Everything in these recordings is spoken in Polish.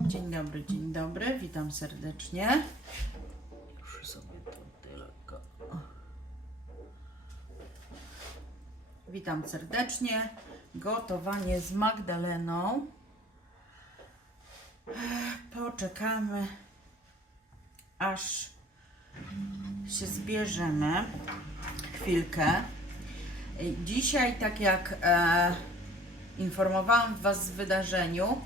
Dzień dobry, dzień dobry, witam serdecznie. Sobie to tylko. Witam serdecznie. Gotowanie z Magdaleną. Poczekamy, aż się zbierzemy. Chwilkę. Dzisiaj, tak jak e, informowałam Was w wydarzeniu,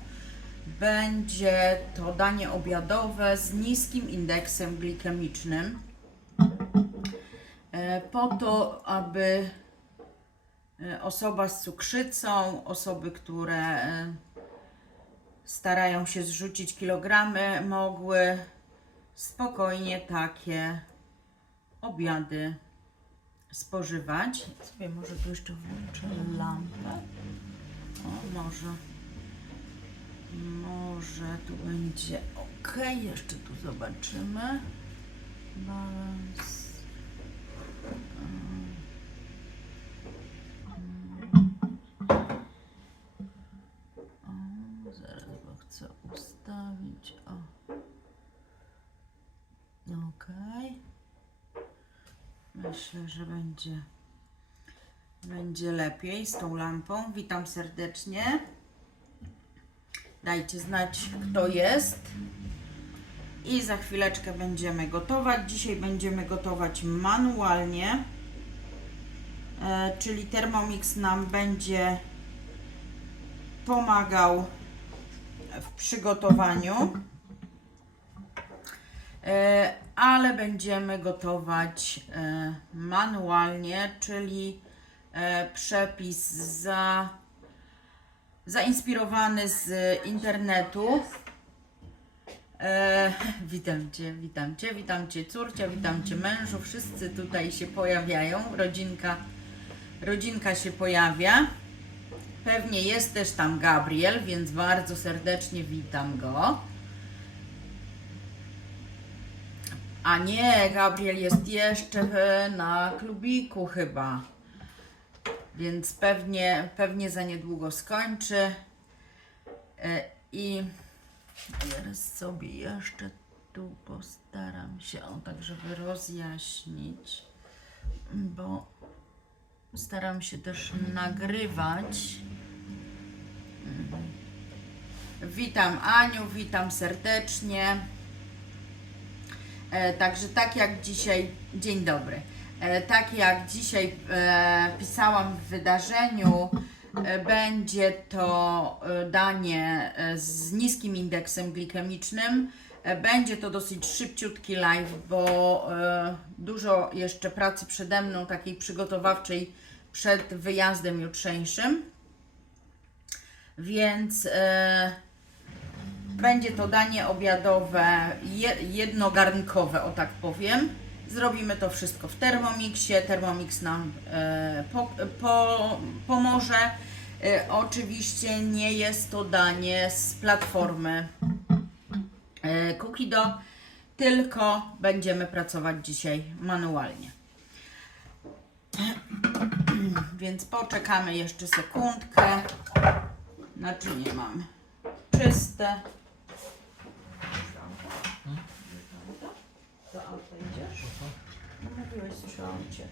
będzie to danie obiadowe z niskim indeksem glikemicznym. E, po to, aby e, osoba z cukrzycą, osoby, które e, starają się zrzucić kilogramy, mogły spokojnie takie obiady spożywać. Sobie może tu jeszcze włączę lampę. O, może. Może tu będzie ok. Jeszcze tu zobaczymy. Balans. Zaraz go ustawić. O. Ok. Myślę, że będzie będzie lepiej z tą lampą. Witam serdecznie. Dajcie znać, kto jest. I za chwileczkę będziemy gotować. Dzisiaj będziemy gotować manualnie. E, czyli Thermomix nam będzie pomagał w przygotowaniu. E, ale będziemy gotować e, manualnie, czyli przepis za, zainspirowany z internetu. E, witam Cię, witam Cię, witam Cię córcia, witam Cię mężu, wszyscy tutaj się pojawiają, rodzinka, rodzinka się pojawia. Pewnie jest też tam Gabriel, więc bardzo serdecznie witam go. A nie, Gabriel jest jeszcze na klubiku chyba. Więc pewnie, pewnie za niedługo skończy. E, I teraz sobie jeszcze tu postaram się, o, tak żeby rozjaśnić, bo staram się też nagrywać. Mhm. Witam Aniu, witam serdecznie. E, Także tak jak dzisiaj, dzień dobry, tak jak dzisiaj e, pisałam w wydarzeniu, e, będzie to e, danie e, z niskim indeksem glikemicznym. E, Będzie to dosyć szybciutki live, bo e, dużo jeszcze pracy przede mną, takiej przygotowawczej przed wyjazdem jutrzejszym. Więc e, będzie to danie obiadowe je, jednogarnkowe, o tak powiem. Zrobimy to wszystko w Thermomixie. Thermomix nam e, po, po, pomoże. E, oczywiście nie jest to danie z platformy e, Cookido, tylko będziemy pracować dzisiaj manualnie. Więc poczekamy jeszcze sekundkę. Naczynie mamy czyste. No mówiłeś o aucie,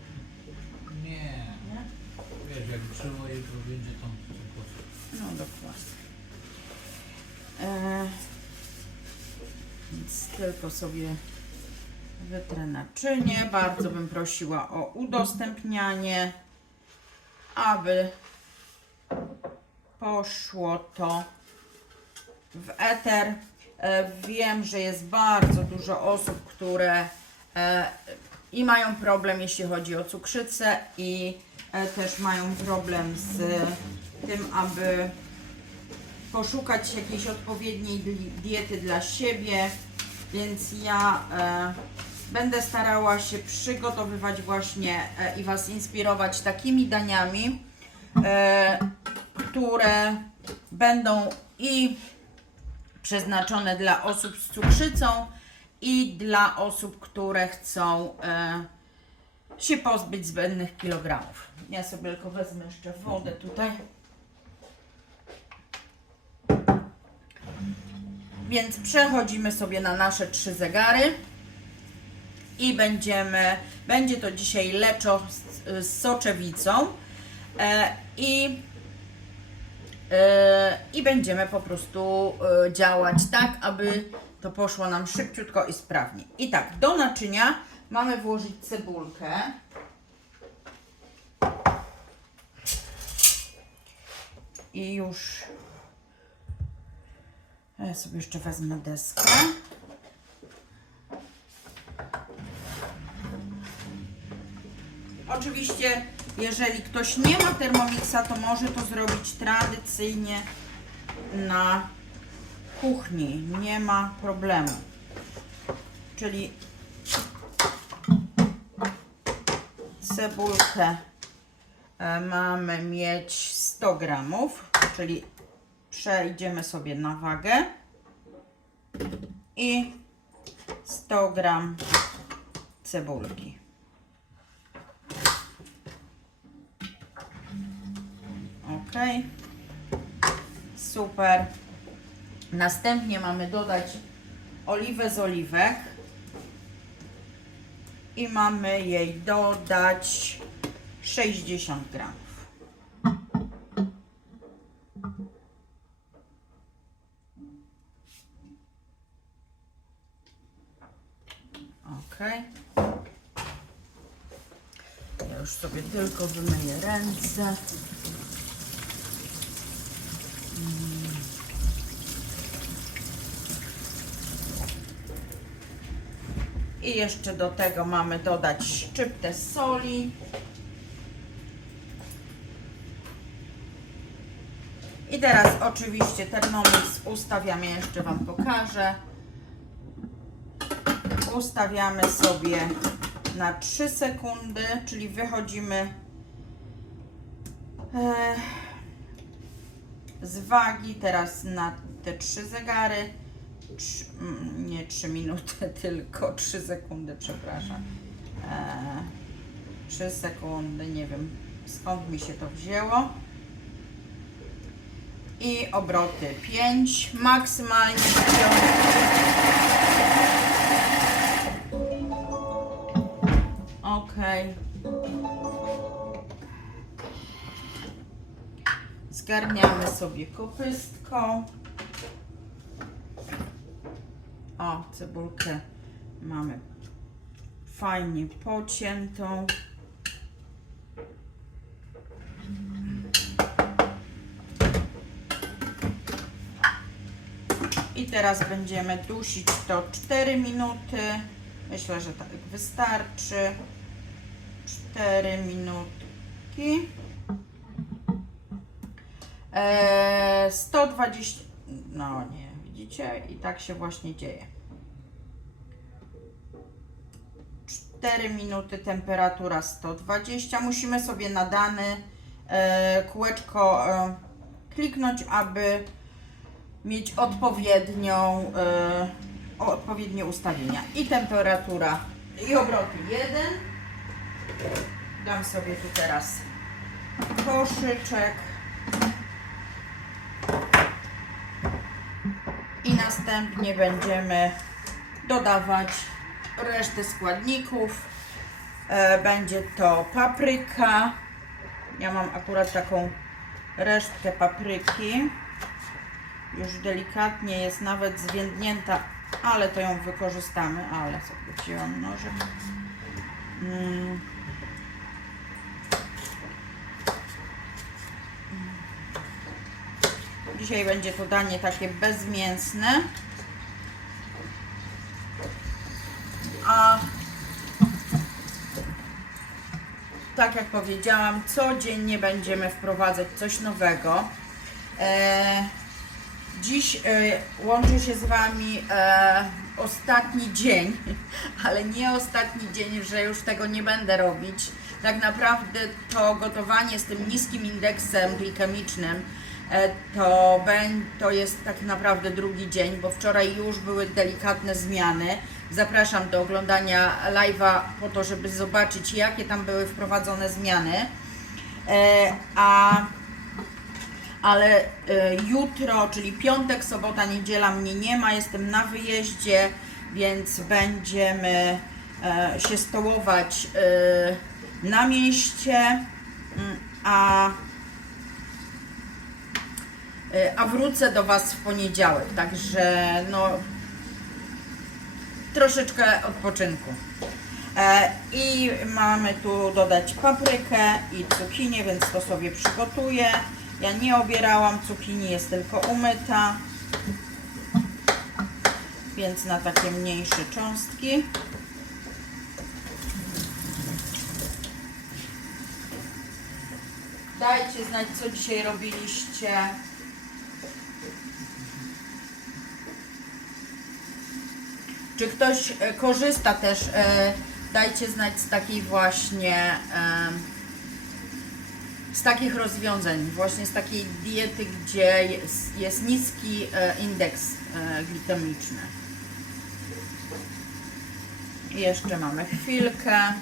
Nie, nie? wiesz, jak przyło jutro będzie tam tylko No dokładnie. E, więc tylko sobie wytrę naczynie. Bardzo bym prosiła o udostępnianie, aby poszło to w eter. E, Wiem, że jest bardzo dużo osób, które e, i mają problem, jeśli chodzi o cukrzycę, i e, też mają problem z tym, aby poszukać jakiejś odpowiedniej di- diety dla siebie, więc ja e, będę starała się przygotowywać właśnie e, i Was inspirować takimi daniami, które będą i przeznaczone dla osób z cukrzycą i dla osób, które chcą e, się pozbyć zbędnych kilogramów. Ja sobie tylko wezmę jeszcze wodę tutaj. Więc przechodzimy sobie na nasze trzy zegary i będziemy, będzie to dzisiaj leczo z, z soczewicą e, i e, i będziemy po prostu e, działać tak, aby to poszło nam szybciutko i sprawnie. I tak, do naczynia mamy włożyć cebulkę. I już ja sobie jeszcze wezmę deskę. Oczywiście, jeżeli ktoś nie ma Thermomixa, to może to zrobić tradycyjnie na kuchni. Nie ma problemu. Czyli cebulkę e, mamy mieć 100 gramów, czyli przejdziemy sobie na wagę i 100 gram cebulki. Ok. Super. Następnie mamy dodać oliwę z oliwek i mamy jej dodać 60 gramów. Ok. Ja już sobie tylko wymyję ręce. I jeszcze do tego mamy dodać szczyptę soli. I teraz oczywiście Thermomix ustawiamy, jeszcze Wam pokażę. Ustawiamy sobie na 3 sekundy, czyli wychodzimy e, z wagi teraz na te 3 zegary. Trz- mm, nie 3 minuty, tylko 3 sekundy, przepraszam. E, 3 sekundy, nie wiem skąd mi się to wzięło. I obroty 5, maksymalnie Ok. Zgarniamy sobie kopystką. O, cebulkę mamy fajnie pociętą. I teraz będziemy dusić to 4 minuty. Myślę, że tak wystarczy. 4 minutki. Eee, 120. No nie, widzicie? I tak się właśnie dzieje. 4 minuty, temperatura 120. Musimy sobie na dane kółeczko e, kliknąć, aby mieć odpowiednią, e, odpowiednie ustawienia. I temperatura, i obroty 1. Dam sobie tu teraz koszyczek. I następnie będziemy dodawać resztę składników. E, będzie to papryka. Ja mam akurat taką resztkę papryki. Już delikatnie jest nawet zwiędnięta, ale to ją wykorzystamy. Ale sobie wzięłam nożem. Mm. Dzisiaj będzie to danie takie bezmięsne. A tak jak powiedziałam, codziennie będziemy wprowadzać coś nowego. E, dziś e, łączy się z Wami e, ostatni dzień, ale nie ostatni dzień, że już tego nie będę robić. Tak naprawdę to gotowanie z tym niskim indeksem glikemicznym to, bę- to jest tak naprawdę drugi dzień, bo wczoraj już były delikatne zmiany. Zapraszam do oglądania live'a po to, żeby zobaczyć, jakie tam były wprowadzone zmiany. E, a ale e, jutro, czyli piątek, sobota, niedziela mnie nie ma, jestem na wyjeździe, więc będziemy e, się stołować e, na mieście, mm, a E, a wrócę do Was w poniedziałek, także no troszeczkę odpoczynku. E, I mamy tu dodać paprykę i cukinię, więc to sobie przygotuję. Ja nie obierałam cukinii, jest tylko umyta, więc na takie mniejsze cząstki. Dajcie znać, co dzisiaj robiliście. Czy ktoś e, korzysta też? e, Dajcie znać z takiej właśnie em, z takich rozwiązań, właśnie z takiej diety, gdzie jest, jest niski e, indeks e, glikemiczny. Jeszcze mamy chwilkę.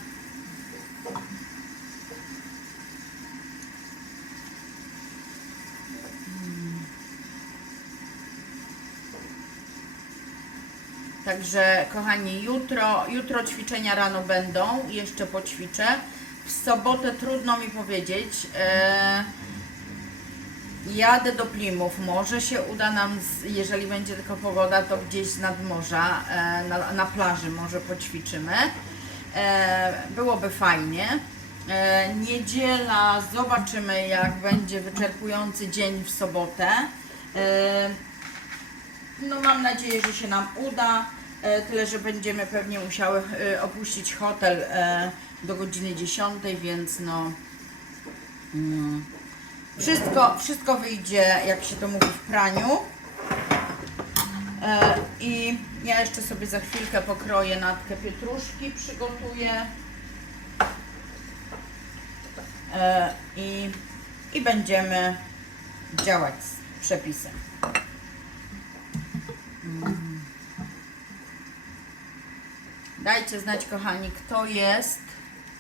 Także kochani, jutro, jutro ćwiczenia rano będą, jeszcze poćwiczę. W sobotę trudno mi powiedzieć. E, jadę do Plymouth, może się uda nam, jeżeli będzie tylko pogoda, to gdzieś z nadmorza, e, na, na plaży może poćwiczymy. E, byłoby fajnie. E, niedziela, zobaczymy jak będzie wyczerpujący dzień w sobotę. E, no mam nadzieję, że się nam uda. E, Tyle, że będziemy pewnie musiały e, opuścić hotel e, do godziny 10, więc no mm, wszystko, wszystko wyjdzie, jak się to mówi, w praniu. I ja jeszcze sobie za chwilkę pokroję natkę pietruszki, przygotuję. I, I będziemy działać z przepisem. Dajcie znać, kochani, kto jest